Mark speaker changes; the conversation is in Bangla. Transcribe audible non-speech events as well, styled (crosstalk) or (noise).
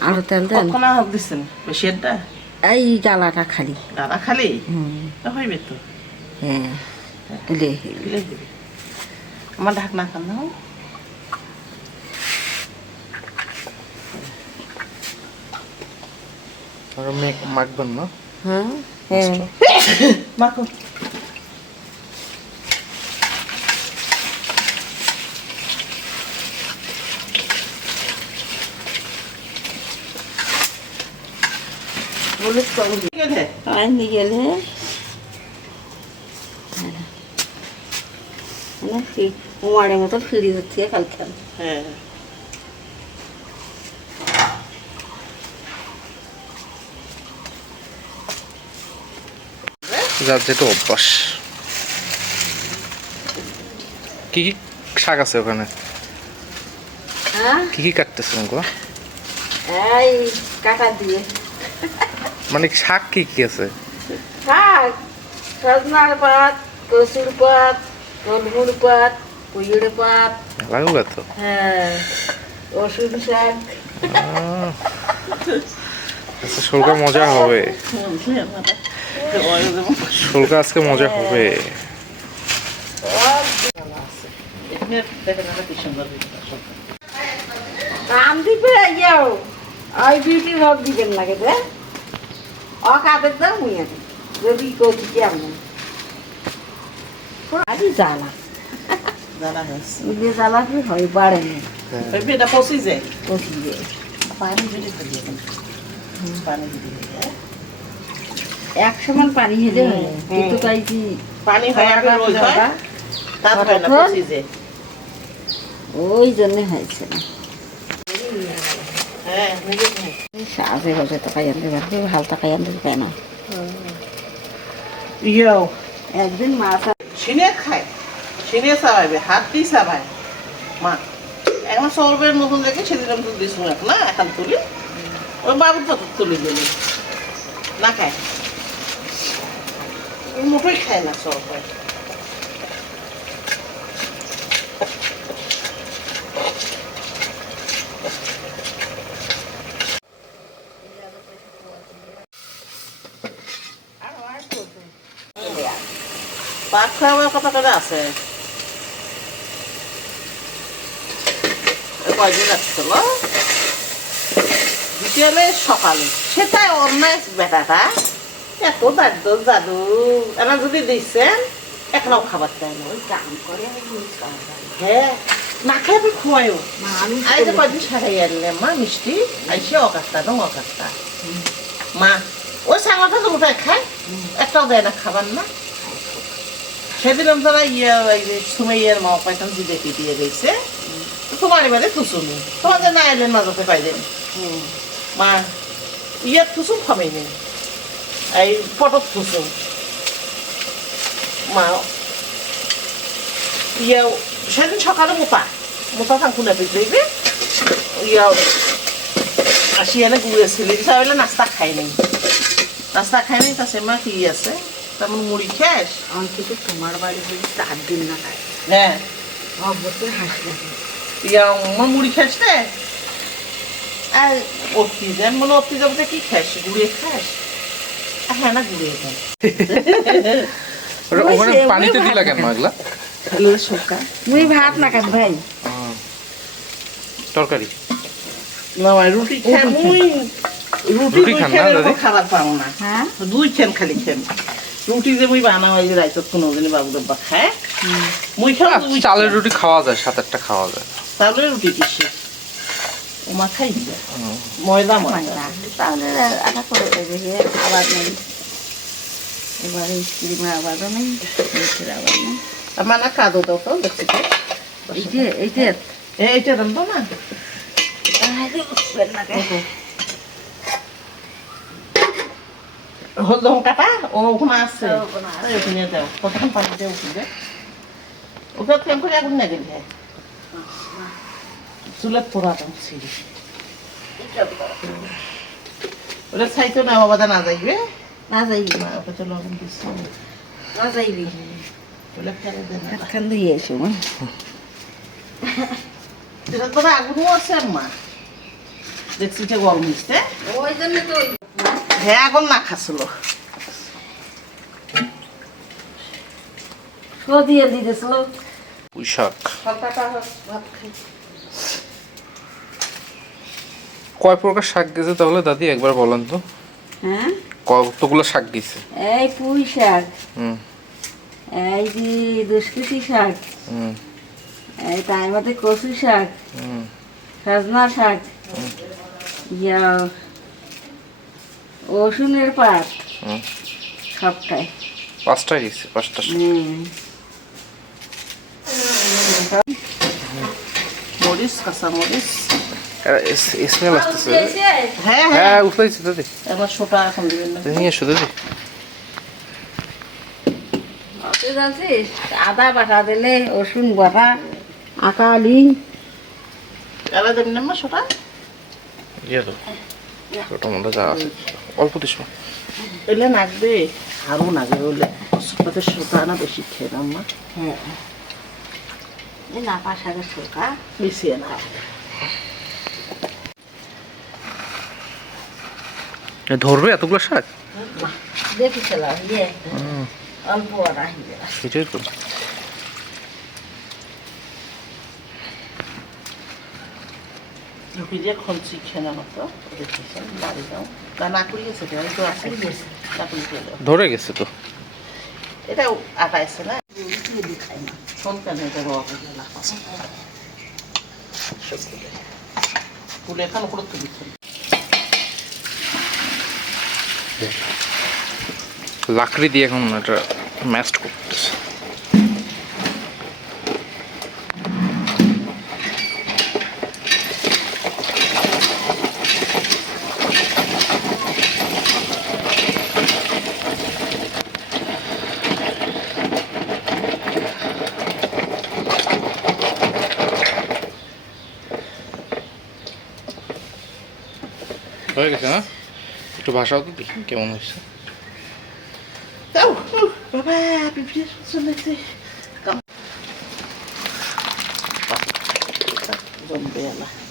Speaker 1: আরও তেল দেন।
Speaker 2: কখন হোক দিচ্ছেন বেশি একটা?
Speaker 1: এই জ্বালাটা খালি।
Speaker 2: দাদা খালি?
Speaker 1: হুম।
Speaker 2: তা হইবে তো।
Speaker 1: হ্যাঁ।
Speaker 2: দিলে দিবি। আমার ঢাকনা খান না
Speaker 3: আর মেঘ মাখবেন না?
Speaker 1: হ্যাঁ হ্যাঁ (laughs)
Speaker 2: মাখো।
Speaker 1: কুমারের মতো ফিরি হচ্ছে কালকে
Speaker 2: হ্যাঁ।
Speaker 3: যার যেটা অভ্যাস। কি কি শাক আছে ওখানে?
Speaker 1: হ্যাঁ?
Speaker 3: কি কি কাটতেছেন ওগুলো
Speaker 1: এই কাটা দিয়ে।
Speaker 3: মানে শাক কি কি আছে?
Speaker 1: শাক সজনার পাত কচুর পাত কলমুর পাত পুজুর পাত।
Speaker 3: লাগুক তো?
Speaker 1: হ্যাঁ রসুন শাক।
Speaker 3: আচ্ছা শোলকা মজা হবে। শোলকা আজকে মজা হবে।
Speaker 2: সুন্দর
Speaker 1: দিবে ইয়েও ওই বিউটি রব দিবেন লাগে দে অ কাদের দাম মুই আছে যদি কচি কি আমি আরে জ্বালা নিজে জ্বালা কি হয় বাড়ে না
Speaker 2: বেটা পচি যায়
Speaker 1: কচি দিয়ে
Speaker 2: পানি এখন পানি দিয়ে দিই,
Speaker 1: এক সমান পানি হেলে হয় কিন্তু তাই কি
Speaker 2: পানি হয় আগে রোজ হয় তা
Speaker 1: তখন?
Speaker 2: পচি যায়
Speaker 1: ওই জন্য হয়েছে না সাজে আনতে পারবে ভালো আনতে পারে না
Speaker 2: ইয়ো,
Speaker 1: একদিন মাছ
Speaker 2: ছিনে খায়, ছিনে চাবাইবে হাত দিয়ে চাবায় মা, এখন সর্বের মতন দেখে সেদিন তুল দিস না এখন তুলি। ওই বাবুর পাথর তুলে দিলি না খায়। ও মোটেই খায় না সর্বে পাক খাওয়ার কথা করে আছে। কয়দিন আসছিল বিকেলে সকালে। সেটাই অন্যায় বেটাটা। এত দাদু দাদু এনা যদি দিচ্ছেন এখনও খাবার চাই না।
Speaker 1: ওই কাম করে আমি বুঝ কাম করে।
Speaker 2: হ্যাঁ না খেয়ে আমি খোয়াইও।
Speaker 1: মা, আমি
Speaker 2: আই যে কয়দিন সারাই মা মিষ্টি? আইসে নং অকাশটা মা ওই সাংলাটা তো উঠায় খায়। একটাও দেয় না খাবার না। সেদিন আমি তারা ইয়ে ওই যে মা পাইতাম দেখে দিয়ে গেছে। তোমার এবারে তুসুনি তোমাদের না এলেন মাঝাতে পাইলেন। মা ইয়ার তুসুম খাবে নেই এই পটক তুসুম মা ইয়ে সেদিন সকালে মোটা মোটা থাকুন দেখবে ইয়া আসি এনে গুড়ে ছেলে। নাস্তা খাই নাই নাস্তা খাই নাই তা মা কি আছে? তেমন মুড়ি খেস?
Speaker 1: অন্তত তোমার বাড়ি যদি চার দিন না খায়
Speaker 2: হ্যাঁ।
Speaker 1: অবশ্যই হাসি
Speaker 2: ইয়া মা মুড়ি খাস রে? আর অতি যেন মনে অতি যাবতে কি খাস? গুড়িয়ে খাস? হ্যাঁ না গুড়িয়ে খাস
Speaker 3: ওটা- ওখানে পানিতে দিলা কেন এগুলা
Speaker 2: হ্যালো সকা
Speaker 1: মুই ভাত না খাত ভাই?
Speaker 3: তরকারি?
Speaker 2: না ভাই, রুটি খাই মুই রুটি।
Speaker 3: রুটি
Speaker 2: দুই
Speaker 3: খান না,
Speaker 2: খাবার পাও না।
Speaker 1: হ্যাঁ?
Speaker 2: দুই খেন খালি খেন। রুটি যে মুই বানা হয় যে রাইতত কোনো দিন বাবু ডব্বা খায়। মুই খাও দুই
Speaker 3: চালের রুটি খাওয়া যায় সাত আটটা খাওয়া যায়।
Speaker 2: তাহলে রুটি কিসে ও মা খাইছে
Speaker 3: হুম।
Speaker 2: ময়দা
Speaker 1: ময়দা। তাহলে আটা করে দেবে আবার নেই। এবারে স্ত্রী আবারও নেই আবার নেই।
Speaker 2: আমার না কাদো দাও তো দেখছি তো।
Speaker 1: এই যে এই
Speaker 2: এইটা দাম তো না
Speaker 1: আরে উঠবেন না রে।
Speaker 2: হলদম কাটা ও ওখানে আছে
Speaker 1: ওখানে
Speaker 2: ওখানে দাও কতক্ষণ পানি দিয়ে উঠবে ওকে কেমন করে আগুন না গেলে চুলের পোড়া দাম ছিঁড়ি ওটা ছাইতো না বাবা না যাইবে
Speaker 1: না যাইবি
Speaker 2: না ওকে চলো আগুন দিচ্ছি
Speaker 1: না যাইবি
Speaker 2: ওটা ফেলে দেন।
Speaker 1: হাতখান দিয়ে এসো মা
Speaker 2: আগুনও আছে আম্মা দেখছি যে গরম দিচ্ছে
Speaker 1: ওই জন্য তো
Speaker 2: হ্যাঁ আগুন না খাই।
Speaker 3: কয় প্রকার শাক গেছে তাহলে দাদি? একবার বলেন তো।
Speaker 1: হ্যাঁ?
Speaker 3: কতগুলো শাক গেছে?
Speaker 1: এই পুঁই শাক
Speaker 3: হুম।
Speaker 1: এই যে দুষ্কুটি শাক।
Speaker 3: হুম।
Speaker 1: এই তার মধ্যে কচু শাক।
Speaker 3: হুম।
Speaker 1: সজনা শাক। ইয়া রসুনের পাত সবটাই।
Speaker 3: পাঁচটা গেছে পাঁচটা।
Speaker 2: মরিচ কাঁচা মরিচ।
Speaker 3: স্মেল আসতেছে।
Speaker 2: হ্যাঁ হ্যাঁ।
Speaker 3: হ্যাঁ উঠেছি দাদি
Speaker 2: এবার ছোটা এখন দিবেন না
Speaker 3: নিয়ে এসো দাদি।
Speaker 1: আদা বাটা দিলে রসুন বাটা
Speaker 2: এলা দেবেন না
Speaker 3: দাও ছোটো। মোটো যা আছে অল্প দিস।
Speaker 2: এলে নাকবে আরও নাগে বলে। ছোটাতে ছোটা না বেশি খেয়ে দাম মা।
Speaker 1: হ্যাঁ। এই নাপা শাকের ছোকা
Speaker 2: বেশি না
Speaker 3: এ ধরবে এতগুলো শাক?
Speaker 1: দেখেছিলাম ইয়ে। অল্প
Speaker 3: সেটাই তো।
Speaker 2: ঢুকি দিয়ে খঞ্চি খেয়ে না মতো দেখেছেন বাড়ি যাও। তা না করি গেছে তো তো আছে না করি
Speaker 3: ধরে গেছে তো।
Speaker 2: এটা আটাইছে না
Speaker 3: লাকড়ি দিয়ে এখন এটা ম্যাস্ট করতেছে হয়ে গেছে না? একটু ভাষাও তো দেখি কেমন হয়েছে?
Speaker 2: বাবা